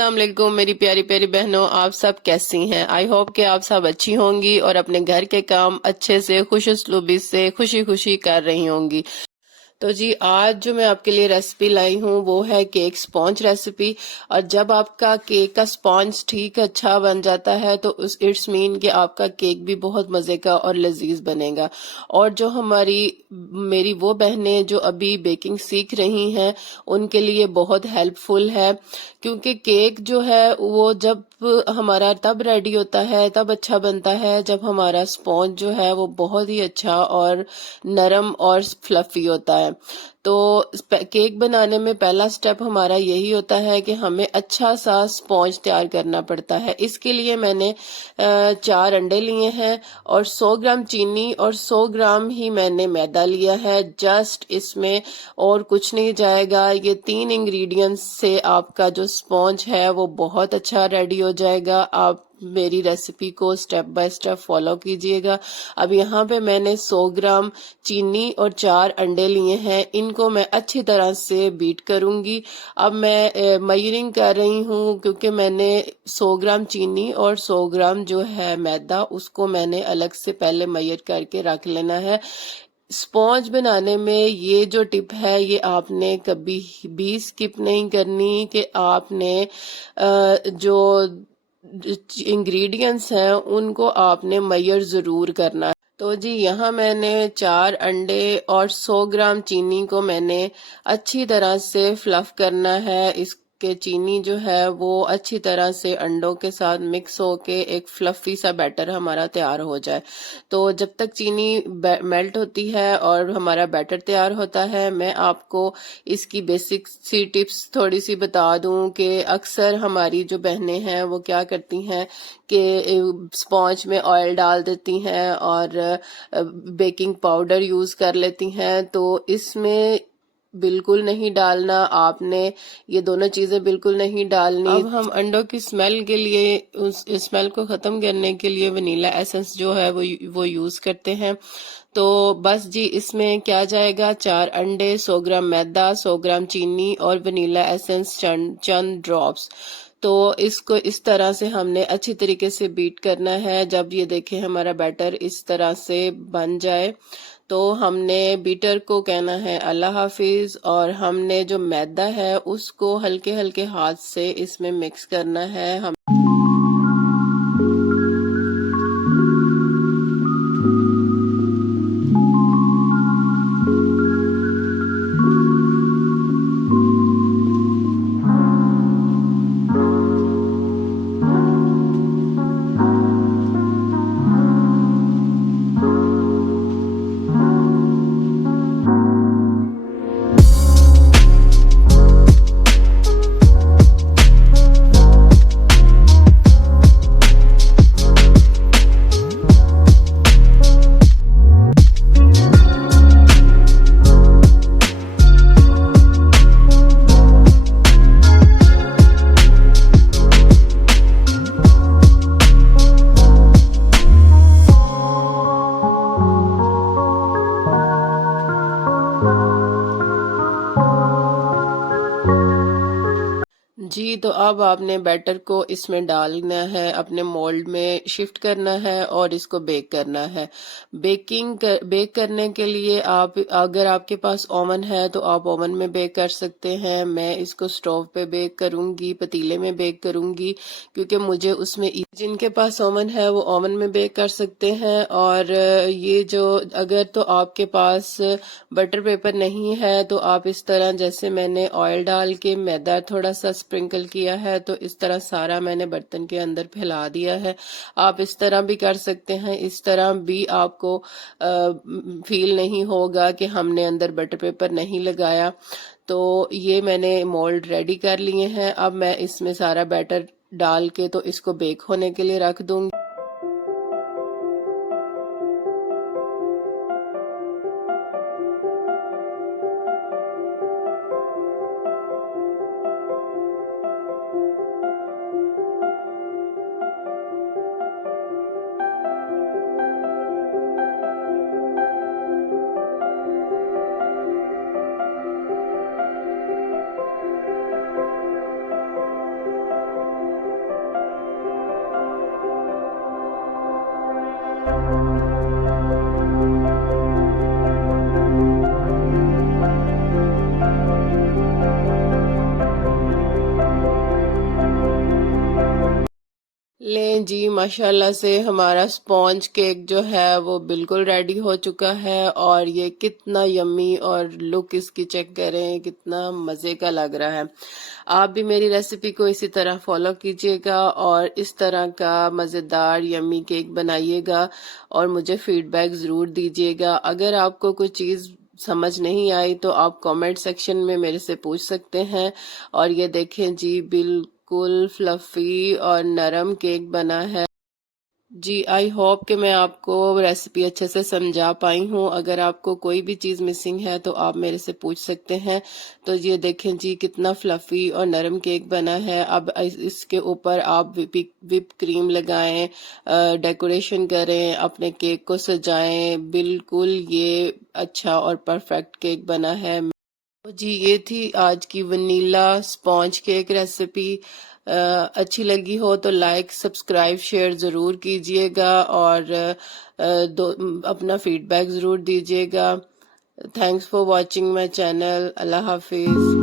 अस्सलाम वालेकुम मेरी प्यारी प्यारी बहनों, आप सब कैसी हैं। आई होप कि आप सब अच्छी होंगी और अपने घर के काम अच्छे से खुश उसलूबी से खुशी खुशी कर रही होंगी। तो जी आज जो मैं आपके लिए रेसिपी लाई हूँ वो है केक स्पॉन्ज रेसिपी। और जब आपका केक का स्पॉन्ज ठीक अच्छा बन जाता है तो उस इट्स मीन कि आपका केक भी बहुत मजे का और लजीज बनेगा। और जो मेरी वो बहनें जो अभी बेकिंग सीख रही हैं उनके लिए बहुत हेल्पफुल है, क्योंकि केक जो है वो जब हमारा तब रेडी होता है तब अच्छा बनता है जब हमारा स्पॉन्ज जो है वो बहुत ही अच्छा और नरम और फ्लफी होता है। तो केक बनाने में पहला स्टेप हमारा यही होता है कि हमें अच्छा सा स्पॉन्ज तैयार करना पड़ता है। इसके लिए मैंने 4 अंडे लिए हैं और 100 ग्राम चीनी और 100 ग्राम ही मैंने मैदा लिया है। जस्ट इसमें और कुछ नहीं जाएगा। ये 3 इंग्रेडिएंट्स से आपका जो स्पॉन्ज है वो बहुत अच्छा रेडी हो जाएगा। आप मेरी रेसिपी को स्टेप बाय स्टेप फॉलो कीजिएगा। अब यहाँ पे मैंने 100 ग्राम चीनी और 4 अंडे लिए हैं, इनको मैं अच्छी तरह से बीट करूंगी। अब मैं मयरिंग कर रही हूँ क्योंकि मैंने 100 ग्राम चीनी और 100 ग्राम जो है मैदा उसको मैंने अलग से पहले मयर करके रख लेना है। स्पॉन्ज बनाने में ये जो टिप है ये आपने कभी भी स्किप नहीं करनी कि आपने जो इंग्रेडिएंट्स हैं उनको आपने मेजर जरूर करना है। तो जी यहाँ मैंने 4 अंडे और 100 ग्राम चीनी को मैंने अच्छी तरह से फ्लफ करना है। इसके चीनी जो है वो अच्छी तरह से अंडों के साथ मिक्स होके एक फ्लफी सा बैटर हमारा तैयार हो जाए। तो जब तक चीनी मेल्ट होती है और हमारा बैटर तैयार होता है, मैं आपको इसकी बेसिक सी टिप्स थोड़ी सी बता दूं कि अक्सर हमारी जो बहनें हैं वो क्या करती हैं कि स्पॉन्ज में ऑयल डाल देती हैं और बेकिंग पाउडर यूज कर लेती हैं। तो इसमें बिल्कुल नहीं डालना आपने, ये दोनों चीजें बिल्कुल नहीं डालनी। अब हम अंडों की स्मेल के लिए, उस स्मेल को खत्म करने के लिए वनीला एसेंस जो है वो यूज करते हैं। तो बस जी इसमें क्या जाएगा, 4 अंडे, 100 ग्राम मैदा, 100 ग्राम चीनी और वनीला एसेंस चंद ड्रॉप्स। तो इसको इस तरह से हमने अच्छी तरीके से बीट करना है। जब ये देखें हमारा बैटर इस तरह से बन जाए तो हमने बीटर को कहना है अल्लाह हाफिज, और हमने जो मैदा है उसको हल्के हल्के हाथ से इसमें मिक्स करना है। हम जी तो अब आपने बैटर को इसमें डालना है, अपने मोल्ड में शिफ्ट करना है और इसको बेक करना है। बेक करने के लिए आप, अगर आपके पास ओवन है तो आप ओवन में बेक कर सकते हैं। मैं इसको स्टोव पे बेक करूंगी, पतीले में बेक करूंगी, क्योंकि मुझे उसमें, जिनके पास ओवन है वो ओवन में बेक कर सकते हैं। और ये जो, अगर तो आपके पास बटर पेपर नहीं है तो आप इस तरह, जैसे मैंने ऑयल डाल के मैदा थोड़ा सा स्प्रिंकल किया है तो इस तरह सारा मैंने बर्तन के अंदर फैला दिया है। आप इस तरह भी कर सकते हैं। इस तरह भी आपको फील नहीं होगा कि हमने अंदर बटर पेपर नहीं लगाया। तो ये मैंने मोल्ड रेडी कर लिए हैं। अब मैं इसमें सारा बैटर डाल के तो इसको बेक होने के लिए रख दूंगी। देखें जी, माशाल्लाह से हमारा स्पॉन्ज केक जो है वो बिल्कुल रेडी हो चुका है और ये कितना यम्मी और लुक इसकी चेक करें, कितना मज़े का लग रहा है। आप भी मेरी रेसिपी को इसी तरह फॉलो कीजिएगा और इस तरह का मज़ेदार यम्मी केक बनाइएगा और मुझे फीडबैक ज़रूर दीजिएगा। अगर आपको कोई चीज़ समझ नहीं आई तो आप कमेंट सेक्शन में मेरे से पूछ सकते हैं। और ये देखें जी, बिल्कुल फ्लफी और नरम केक बना है। जी, आई होप कि मैं आपको रेसिपी अच्छे से समझा पाई हूँ। अगर आपको कोई भी चीज़ मिसिंग है तो आप मेरे से पूछ सकते हैं। तो ये देखें जी, कितना फ्लफी और नरम केक बना है। अब इसके ऊपर आप विप क्रीम लगाएं, डेकोरेशन करें, अपने केक को सजाएं। बिल्कुल ये अच्छा और परफेक्ट केक बना है। तो जी, ये थी आज की वनीला स्पॉन्ज केक रेसिपी। अच्छी लगी हो तो लाइक, सब्सक्राइब, शेयर ज़रूर कीजिएगा और अपना फीडबैक ज़रूर दीजिएगा। Thanks for watching my channel. अल्लाह हाफिज़।